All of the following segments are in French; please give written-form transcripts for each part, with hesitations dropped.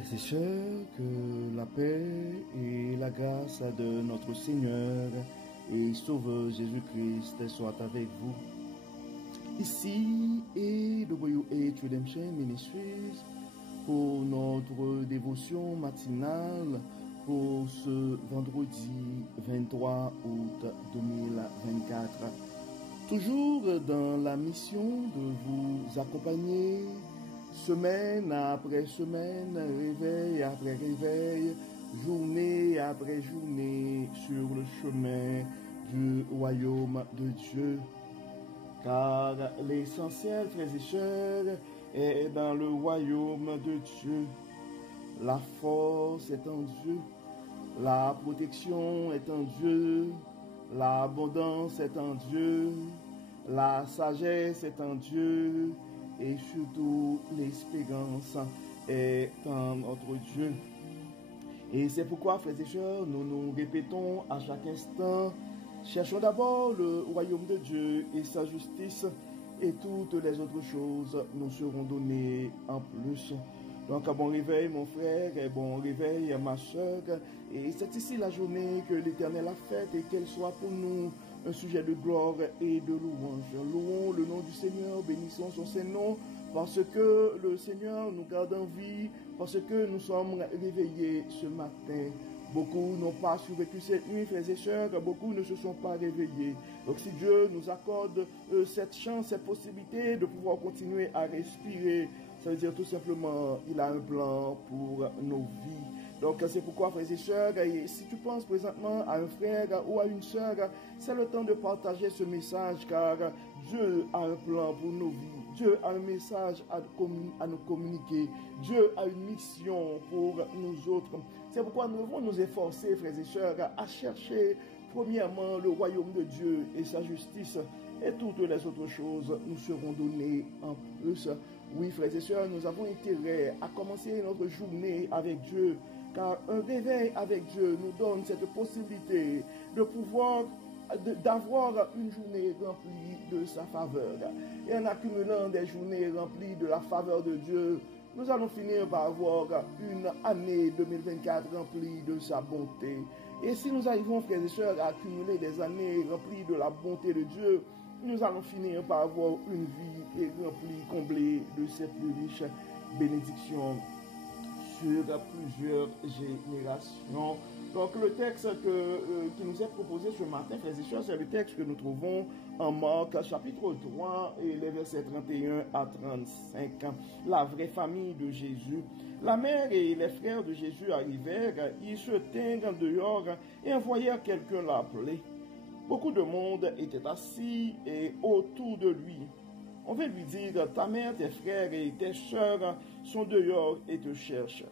Frères et sœurs, que la paix et la grâce de notre Seigneur et Sauveur Jésus-Christ soient avec vous. Ici est le WH Redemption Ministries pour notre dévotion matinale pour ce vendredi 23 août 2024. Toujours dans la mission de vous accompagner semaine après semaine, réveil après réveil, journée après journée sur le chemin du royaume de Dieu. Car l'essentiel, frères et sœurs, est dans le royaume de Dieu. La force est en Dieu, la protection est en Dieu, l'abondance est en Dieu, la sagesse est en Dieu, et surtout l'espérance est en notre Dieu. Et c'est pourquoi, frères et sœurs, nous nous répétons à chaque instant, cherchons d'abord le royaume de Dieu et sa justice, et toutes les autres choses nous seront données en plus. Donc, bon réveil, mon frère, et bon réveil, ma soeur. Et c'est ici la journée que l'Éternel a faite et qu'elle soit pour nous un sujet de gloire et de louange. Louons le nom du Seigneur, bénissons son Saint-Nom, parce que le Seigneur nous garde en vie, parce que nous sommes réveillés ce matin. Beaucoup n'ont pas survécu cette nuit, frères et sœurs, beaucoup ne se sont pas réveillés. Donc si Dieu nous accorde cette chance, cette possibilité de pouvoir continuer à respirer, ça veut dire tout simplement, il a un plan pour nos vies. Donc c'est pourquoi, frères et sœurs, si tu penses présentement à un frère ou à une sœur, c'est le temps de partager ce message, car Dieu a un plan pour nos vies. Dieu a un message à nous communiquer. Dieu a une mission pour nous autres. C'est pourquoi nous devons nous efforcer, frères et sœurs, à chercher premièrement le royaume de Dieu et sa justice, et toutes les autres choses nous seront données en plus. Oui, frères et sœurs, nous avons intérêt à commencer notre journée avec Dieu, car un réveil avec Dieu nous donne cette possibilité de pouvoir d'avoir une journée remplie de sa faveur. Et en accumulant des journées remplies de la faveur de Dieu, nous allons finir par avoir une année 2024 remplie de sa bonté. Et si nous arrivons, frères et sœurs, à accumuler des années remplies de la bonté de Dieu, nous allons finir par avoir une vie remplie, comblée de ses plus riches bénédictions sur plusieurs générations. Donc le texte qui nous est proposé ce matin, frères et sœurs, c'est le texte que nous trouvons en Marc chapitre 3 et les versets 31 à 35. La vraie famille de Jésus. La mère et les frères de Jésus arrivèrent, ils se tinrent dehors et envoyèrent quelqu'un l'appeler. Beaucoup de monde était assis et autour de lui. On va lui dire, ta mère, tes frères et tes sœurs sont dehors et te cherchent.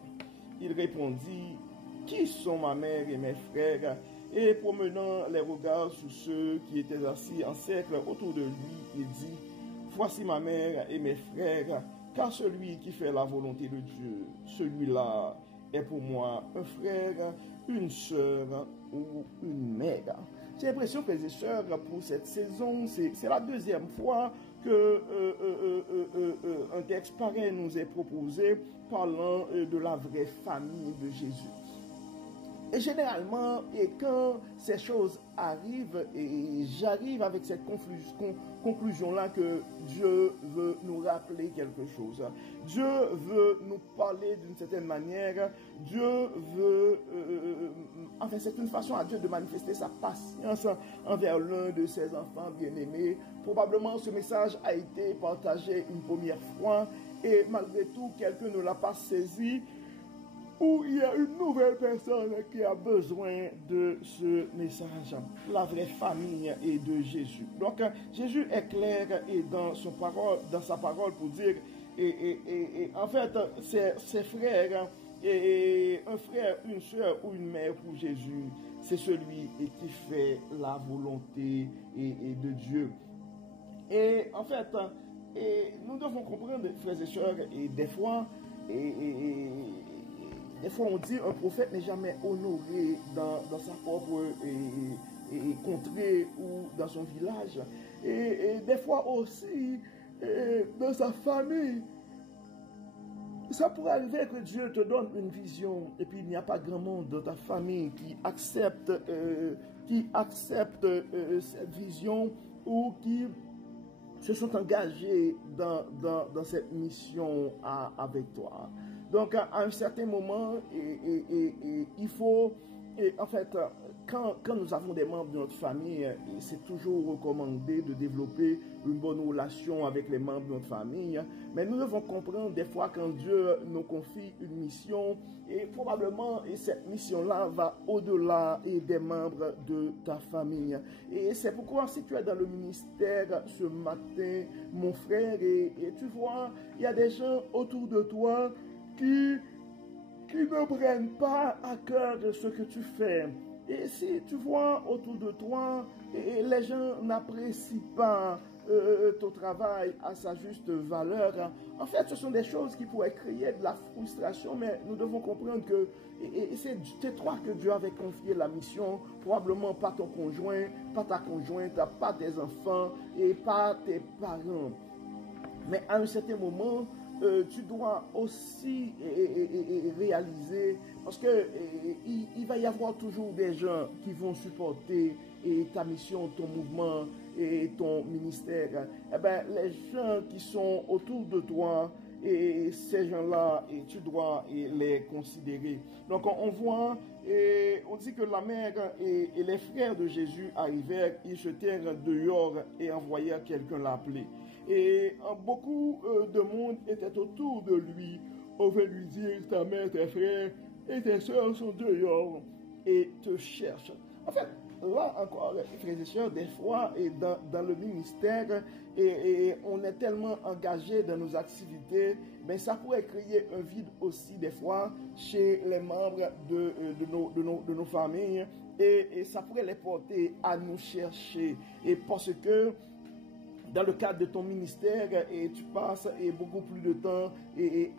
Il répondit, qui sont ma mère et mes frères? Et promenant les regards sur ceux qui étaient assis en cercle autour de lui, il dit, voici ma mère et mes frères, car celui qui fait la volonté de Dieu, celui-là est pour moi un frère, une sœur ou une mère. J'ai l'impression, frères et sœurs, pour cette saison, c'est la deuxième fois que un texte pareil nous est proposé parlant de la vraie famille de Jésus. Et généralement, et quand ces choses arrivent, et j'arrive avec cette conclusion-là que Dieu veut nous rappeler quelque chose. Dieu veut nous parler d'une certaine manière. Dieu veut... enfin, c'est une façon à Dieu de manifester sa patience envers l'un de ses enfants bien-aimés. Probablement, ce message a été partagé une première fois et malgré tout, quelqu'un ne l'a pas saisi. Où il y a une nouvelle personne qui a besoin de ce message. La vraie famille est de Jésus. Donc, Jésus est clair et dans sa parole pour dire, et en fait, ses frères, et un frère, une soeur ou une mère pour Jésus, c'est celui qui fait la volonté de Dieu. Et en fait, nous devons comprendre, frères et sœurs, et des fois, des fois, on dit un prophète n'est jamais honoré dans sa propre contrée ou dans son village. Et des fois aussi, dans sa famille, ça pourrait arriver que Dieu te donne une vision et puis il n'y a pas grand monde dans ta famille qui accepte cette vision ou qui se sont engagés dans cette mission avec toi. Donc, à un certain moment, il faut, en fait, quand nous avons des membres de notre famille, c'est toujours recommandé de développer une bonne relation avec les membres de notre famille. Mais nous devons comprendre des fois quand Dieu nous confie une mission, et probablement cette mission-là va au-delà des membres de ta famille. Et c'est pourquoi si tu es dans le ministère ce matin, mon frère, et tu vois, il y a des gens autour de toi qui ne prennent pas à cœur ce que tu fais. Et si tu vois autour de toi, les gens n'apprécient pas ton travail à sa juste valeur, en fait, ce sont des choses qui pourraient créer de la frustration, mais nous devons comprendre que c'est toi que Dieu avait confié la mission, probablement pas ton conjoint, pas ta conjointe, pas tes enfants et pas tes parents. Mais à un certain moment, tu dois aussi réaliser, parce que il va y avoir toujours des gens qui vont supporter ta mission, ton mouvement et ton ministère. Eh bien, les gens qui sont autour de toi, et ces gens-là, tu dois les considérer. Donc, on voit, on dit que la mère et les frères de Jésus arrivèrent, ils se jetèrent dehors et envoyèrent quelqu'un l'appeler. Et beaucoup de monde était autour de lui. On veut lui dire, ta mère, tes frères et tes soeurs sont dehors et te cherchent. En fait, là encore, frères et sœurs, des fois, et dans le ministère, et on est tellement engagé dans nos activités, mais ça pourrait créer un vide aussi des fois chez les membres de nos familles, et ça pourrait les porter à nous chercher. Et parce que dans le cadre de ton ministère, et tu passes beaucoup plus de temps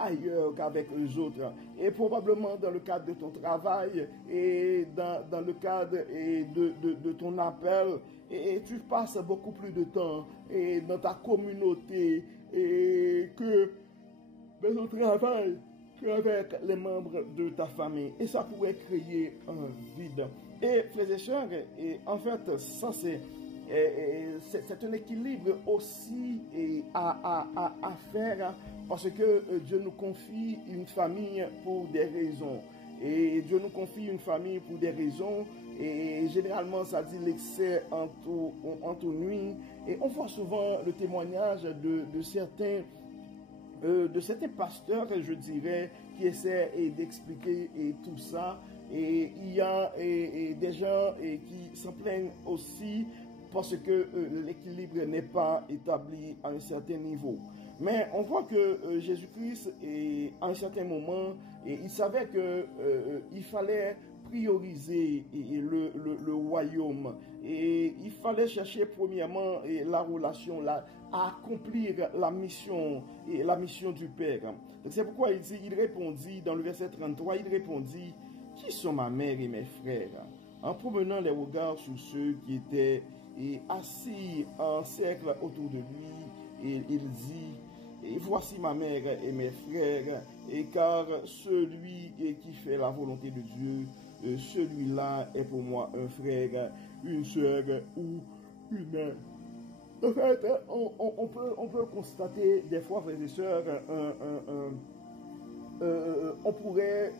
ailleurs qu'avec les autres. Et probablement dans le cadre de ton travail et dans le cadre de ton appel, et tu passes beaucoup plus de temps dans ta communauté que dans ton travail qu'avec les membres de ta famille. Et ça pourrait créer un vide. Et frères et sœurs, en fait, ça c'est un équilibre aussi à faire parce que Dieu nous confie une famille pour des raisons. Et Dieu nous confie une famille pour des raisons. Et généralement, ça dit l'excès entonnuie. Et on voit souvent le témoignage de certains pasteurs, je dirais, qui essaient d'expliquer tout ça. Et il y a des gens qui s'en plaignent aussi parce que l'équilibre n'est pas établi à un certain niveau. Mais on voit que Jésus-Christ, à un certain moment, il savait qu'il fallait prioriser le royaume. Et il fallait chercher premièrement la relation, à accomplir la mission du Père. C'est pourquoi il répondit, dans le verset 33, il répondit, « Qui sont ma mère et mes frères ?» En promenant les regards sur ceux qui étaient assis en cercle autour de lui, et il dit, et voici ma mère et mes frères, et car celui qui fait la volonté de Dieu, celui-là est pour moi un frère, une soeur ou une mère. En fait, on peut constater des fois, frères et sœurs, on pourrait,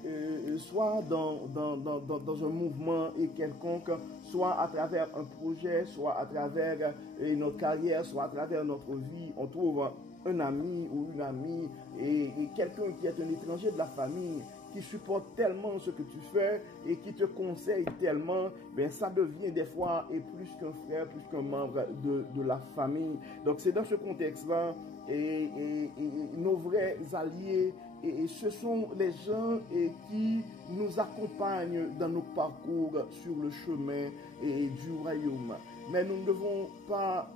soit dans un mouvement quelconque, soit à travers un projet, soit à travers notre carrière, soit à travers notre vie, on trouve un ami ou une amie et quelqu'un qui est un étranger de la famille, qui supporte tellement ce que tu fais et qui te conseille tellement, ben ça devient des fois plus qu'un frère, plus qu'un membre de la famille. Donc c'est dans ce contexte-là et nos vrais alliés, et ce sont les gens qui nous accompagnent dans nos parcours sur le chemin du royaume. Mais nous ne devons pas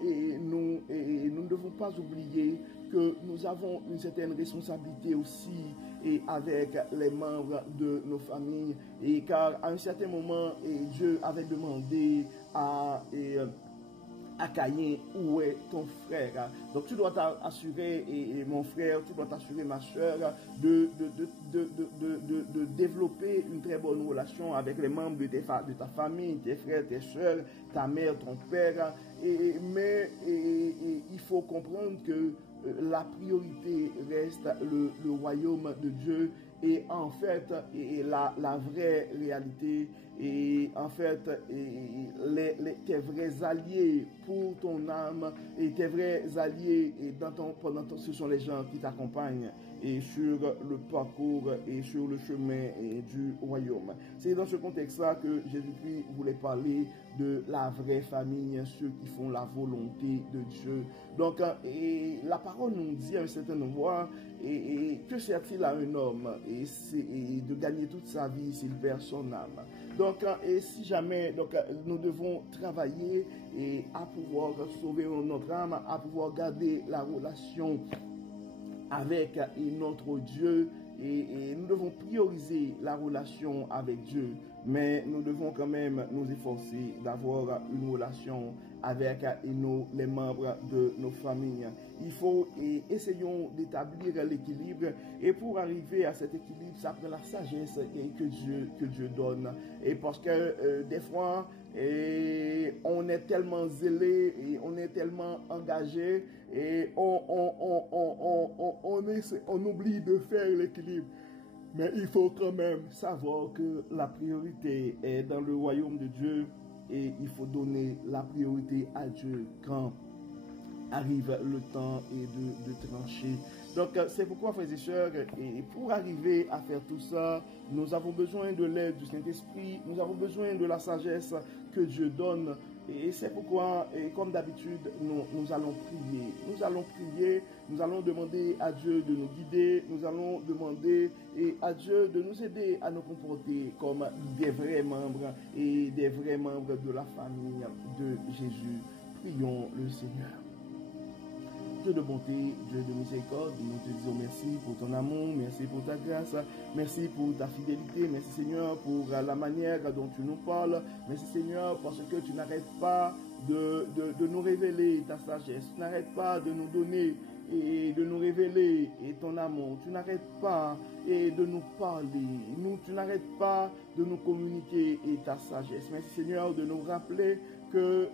oublier que nous avons une certaine responsabilité aussi avec les membres de nos familles, car à un certain moment Dieu avait demandé à Caïn, où est ton frère? Donc tu dois t'assurer, et mon frère, tu dois t'assurer, ma soeur, de développer une très bonne relation avec les membres de ta famille, tes frères, tes soeurs, ta mère, ton père. Mais il faut comprendre que la priorité reste le royaume de Dieu. Et en fait, la vraie réalité, et en fait, tes vrais alliés pour ton âme et tes vrais alliés ce sont les gens qui t'accompagnent et sur le parcours et sur le chemin du royaume. C'est dans ce contexte-là que Jésus-Christ voulait parler de la vraie famille, ceux qui font la volonté de Dieu. Donc, la parole nous dit à un certain endroit, que sert-il à un homme et de gagner toute sa vie s'il perd son âme. Donc, et si jamais, nous devons travailler à pouvoir sauver notre âme, à pouvoir garder la relation avec notre Dieu, et nous devons prioriser la relation avec Dieu, mais nous devons quand même nous efforcer d'avoir une relation avec les membres de nos familles. Il faut essayons d'établir l'équilibre, et pour arriver à cet équilibre, ça prend la sagesse que Dieu donne. Et parce que des fois, on est tellement zélé et on est tellement engagé et on oublie de faire l'équilibre. Mais il faut quand même savoir que la priorité est dans le royaume de Dieu, et il faut donner la priorité à Dieu quand arrive le temps de trancher. Donc c'est pourquoi, frères et sœurs, et pour arriver à faire tout ça, nous avons besoin de l'aide du Saint-Esprit, nous avons besoin de la sagesse que Dieu donne. Et c'est pourquoi, comme d'habitude, nous allons prier. Nous allons prier, nous allons demander à Dieu de nous guider, nous allons demander à Dieu de nous aider à nous comporter comme des vrais membres et des vrais membres de la famille de Jésus. Prions le Seigneur. Dieu de bonté, Dieu de miséricorde, nous te disons merci pour ton amour, merci pour ta grâce, merci pour ta fidélité, merci Seigneur pour la manière dont tu nous parles, merci Seigneur parce que tu n'arrêtes pas de nous révéler ta sagesse, tu n'arrêtes pas de nous donner et de nous révéler ton amour, tu n'arrêtes pas de nous parler, tu n'arrêtes pas de nous communiquer ta sagesse. Merci Seigneur de nous rappeler que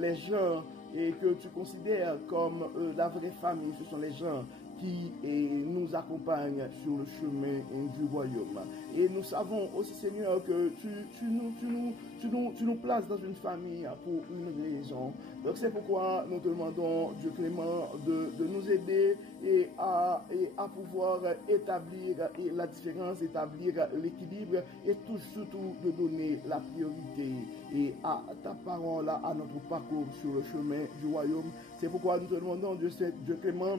les gens et que tu considères comme la vraie famille, ce sont les gens qui nous accompagnent sur le chemin du royaume. Et nous savons aussi, Seigneur, que tu nous places dans une famille pour une raison. Donc c'est pourquoi nous te demandons, Dieu clément, de nous aider à pouvoir établir la différence, établir l'équilibre, et surtout de donner la priorité et à ta parole, à notre parcours sur le chemin du royaume. C'est pourquoi nous te demandons, Dieu clément,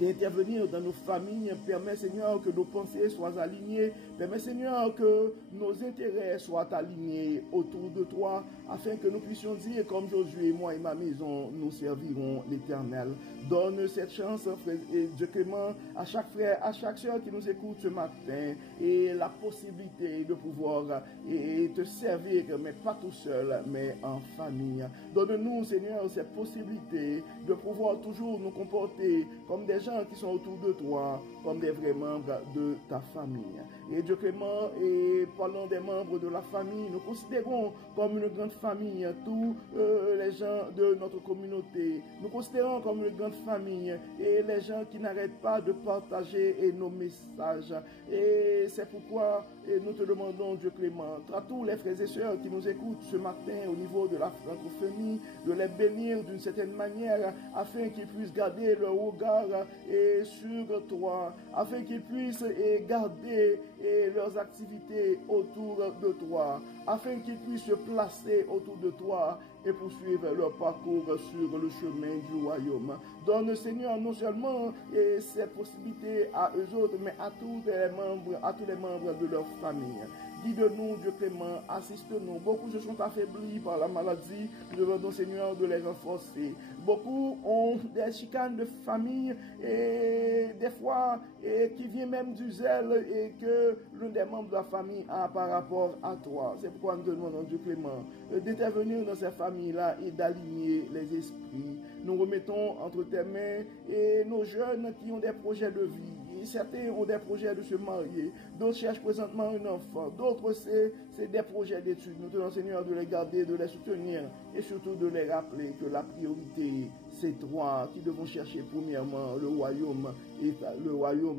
d'intervenir dans nos familles. Permets, Seigneur, que nos pensées soient alignées. Permets, Seigneur, que nos intérêts soient alignés autour de toi, afin que nous puissions dire, comme Josué, moi et ma maison, nous servirons l'Éternel. Donne cette chance, frère, et Dieu clément, à chaque frère, à chaque soeur qui nous écoute ce matin, et la possibilité de pouvoir te servir, mais pas tout seul, mais en famille. Donne-nous, Seigneur, cette possibilité de pouvoir toujours nous comporter comme des gens qui sont autour de toi, comme des vrais membres de ta famille. Et Dieu clément, et parlant des membres de la famille, nous considérons comme une grande famille tous les gens de notre communauté. Nous considérons comme une grande famille et les gens qui n'arrêtent pas de partager nos messages. Et c'est pourquoi nous te demandons, Dieu clément, à tous les frères et sœurs qui nous écoutent ce matin au niveau de la francophonie, de les bénir d'une certaine manière, afin qu'ils puissent garder leur regard sur toi, afin qu'ils puissent garder leurs activités autour de toi, afin qu'ils puissent se placer autour de toi et poursuivre leur parcours sur le chemin du royaume. Donne, Seigneur, non seulement cette possibilité à eux autres, mais à tous les membres de leur famille. Guide-nous, Dieu clément, assiste-nous. Beaucoup se sont affaiblis par la maladie. Nous demandons, Seigneur, de les renforcer. Beaucoup ont des chicanes de famille et des fois qui vient même du zèle et que l'un des membres de la famille a par rapport à toi. C'est pourquoi nous demandons, Dieu clément, d'intervenir dans ces familles-là et d'aligner les esprits. Nous remettons entre tes mains et nos jeunes qui ont des projets de vie. Certains ont des projets de se marier, d'autres cherchent présentement un enfant, d'autres c'est des projets d'études. Nous te demandons, Seigneur, de les garder, de les soutenir et surtout de les rappeler que la priorité, c'est toi qui devons chercher premièrement le royaume,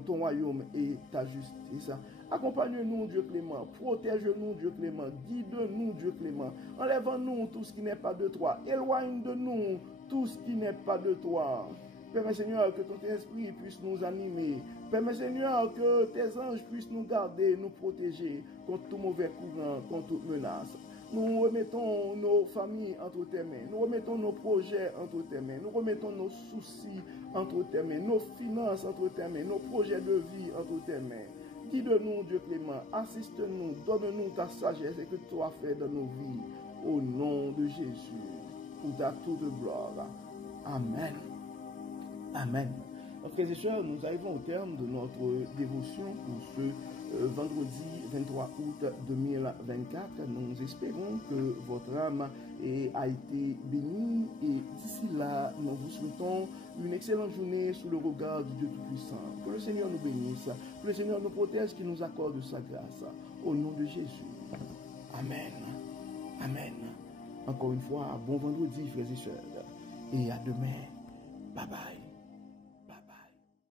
ton royaume et ta justice. Accompagne-nous, Dieu clément, protège-nous, Dieu clément, guide-nous, Dieu clément, enlève-nous tout ce qui n'est pas de toi, éloigne de nous tout ce qui n'est pas de toi. Permets, Seigneur, que ton esprit puisse nous animer. Permets, Seigneur, que tes anges puissent nous garder, nous protéger contre tout mauvais courant, contre toute menace. Nous remettons nos familles entre tes mains. Nous remettons nos projets entre tes mains. Nous remettons nos soucis entre tes mains. Nos finances entre tes mains. Nos projets de vie entre tes mains. Guide-nous, Dieu clément. Assiste-nous. Donne-nous ta sagesse et que tu as fait dans nos vies. Au nom de Jésus. Pour ta toute gloire. Amen. Amen. Frères et sœurs, nous arrivons au terme de notre dévotion pour ce vendredi 23 août 2024. Nous espérons que votre âme a été bénie et d'ici là, nous vous souhaitons une excellente journée sous le regard du Dieu Tout-Puissant. Que le Seigneur nous bénisse, que le Seigneur nous protège, qu'il nous accorde sa grâce. Au nom de Jésus. Amen. Amen. Encore une fois, bon vendredi, frères et sœurs. Et à demain. Bye bye.